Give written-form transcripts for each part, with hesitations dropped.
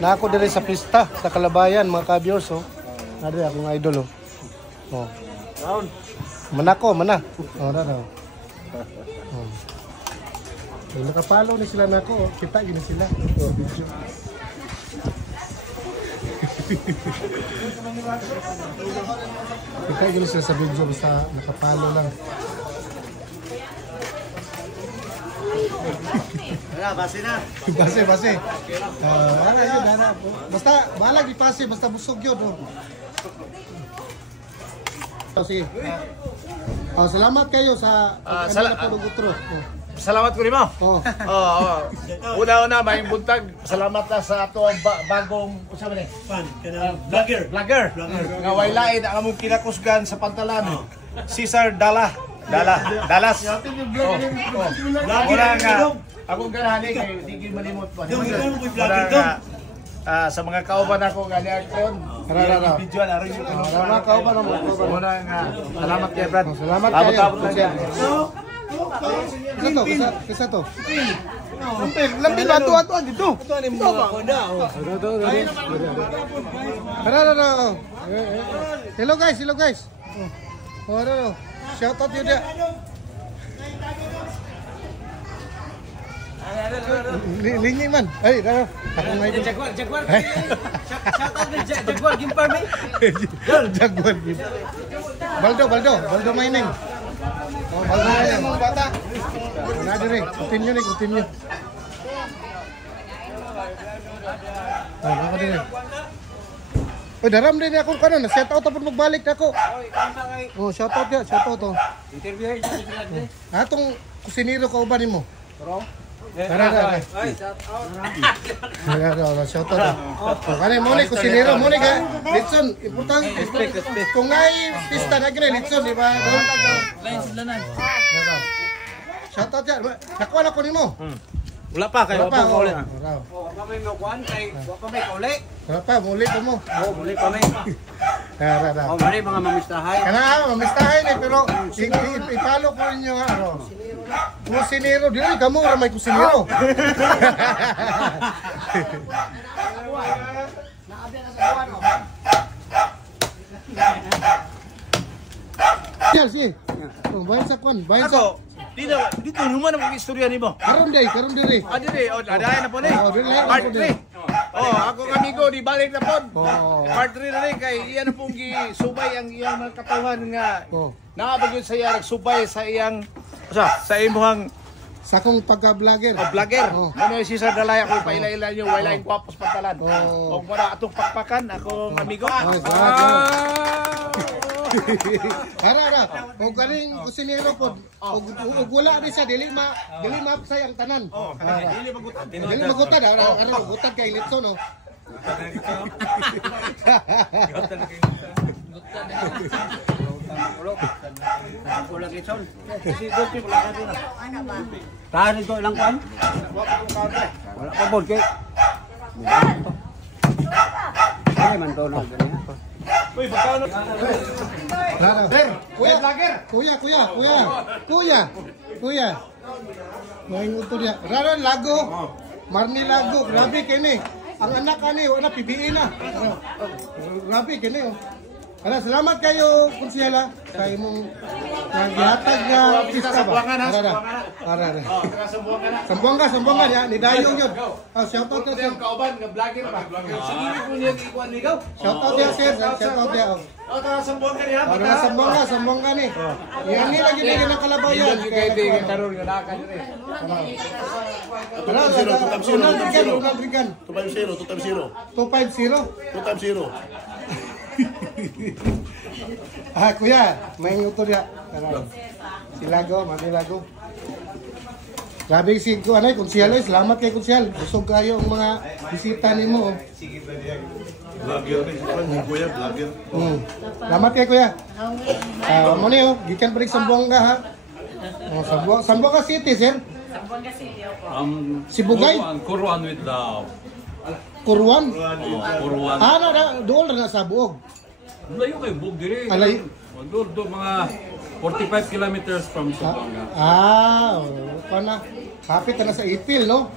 Na ako diri sa pista sa Kalabayan mga ka-viewers oh. Nari akong idol oh. Oh. Manako, mana. Oh, daw. Oh. Nakapalo ni sila nako, oh. Kita gini sila. Oh, video. Kita gini sila sa video basta nakapalo lang. Base na. Base. Ana yun, ana. Basta balag ipase, basta busog yun. Oh. Sige. Salamat kayo sa pagpapalugutro. Salamat ko rin mo. Una-una, may buntag. Salamat na sa ato ang bagong vlogger. Nga wailain ang among kinakusgan sa pantalan. Cesar Dallas. Muna nga, akong ganahan kay hindi malimot pa. Sa mga kauban ako nga ni Arton. Video na rin yung mga kauban mo. Muna nga, salamat kay Brad. Salamat kayo. Abot lang siya. Kisa to. Lambi ba ato dito? Ito ni mga koda. Hello guys. Shout out yun dia. Lingi man. Ay, daro. Ako may Jaguar. Shout out ni Jaguar Gimpar me. Jaguar. Baldo mining. Oh, Baldo mining mga bata. Na dire, continue. Ako dire. Oy, daram din ako kanon, set out tapos magbalik nako. Oh, shout out ya, oh. Interview sila din. Atong kusinero ka uban nimo. Pero Tara. Shout out. Kani mo ni kusinero mo ni ka. Litson, importante. Kung ngay pista na gina Litson, di ba? lain sila na. Shout out ya. Nakuha na ko nimo. Wala pa kayo pa ulit. Wa may makuan kay wa pa may kauli. Wala pa, muli pa mo. Muli pa may. Tara. Mali mga mamistahay. Kana mamistahay ni pero ipalo ko ninyo nga ano. Kusinero, dili kamo ra may kusinero. Naabya na sa kuan oh. Si. Oh, bayan sa kwan, bayan sa. Dito naman ang istorya nimo. Karon diri. Dire, adayan na po ni. Part 3. Ako amigo di balik na pod. Part 3 na rin kay iyan na pong gisubay ang iyang mga katawan nga. Naabot yun sa iya nagsubay sa iyang sa imuhang sa akong pagka-vlogger. Vlogger. Ano yung Cesar Dalaya ko paila-ila nyo wala yung gwapos pantalan. Og mara atong pakpakan akong amigo. Ara. O galing kusinero pod. Og wala di siya dili mapsay ang tanan. Dili magutan. Ara magutan kay Litson no. Wala kitson. Si Dolphy wala ka din. Ano ba? Tahan ito ilang kuan? Wala pa bod kay. Ay man to na ganyan. Uy, bakano? Kuya. Mahingot to dia. Rara lago. Marni lago. Grabe kini. Ang anak ani wala PBE na. Grabe kini oh. Salamat kayo, Kunsiyala, sa imong naghihatag na pista ba? Ara. Sambuanga ya, ni Dayong yun. Shout out na siya. Kauban, nga vlogger pa. Sige ko niya ikuan ligaw. Shout out ya sir, shout out ya. Sambuanga niya. Sambuanga ni. Yan ni lagi din ng Kalabayan. Kay di karon nga naka dire. Ronald Regan. 250. Kuya, may nguto dia. Silago, Manilago. Grabe si anay, Kunsiyal, salamat kay Kunsiyal. Busog kayo ang mga bisita nimo. Vlogger ni Kuya, vlogger. Salamat kay Kuya. Mo ni gikan pa rin Sambuanga ha. Sambuanga City, sir. Sambuanga City ako. Sibugay. Kuruan with the Kuruan. Kuruan. Dool na sa buog. Layo kay bug dire. Alay. Do mga 45 kilometers from Zamboanga. Na. Kapit na sa Ipil, no?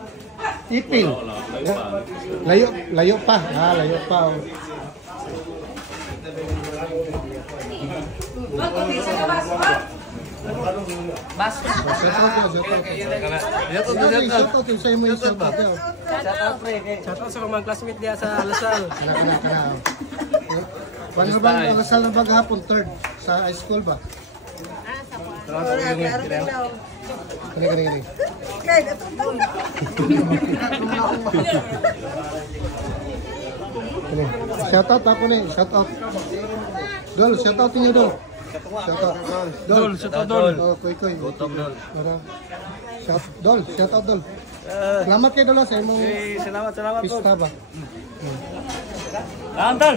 Ipil. Wala, layo pa. Layo pa. Layo pa. Oh. Bas. Shoutout sa mga classmate niya sa Lasal. Paano ba ang Lasal na maghapon? Third sa high school ba? Kani. Shoutout ako ni. Shoutout. Dol, shoutout niyo Dol. Shoutout. Dol, shoutout Dol. Koy. Gutom Dol. Dol, shoutout Dol. Salamat kay Dol sa imong Salamat pista ba. Antal.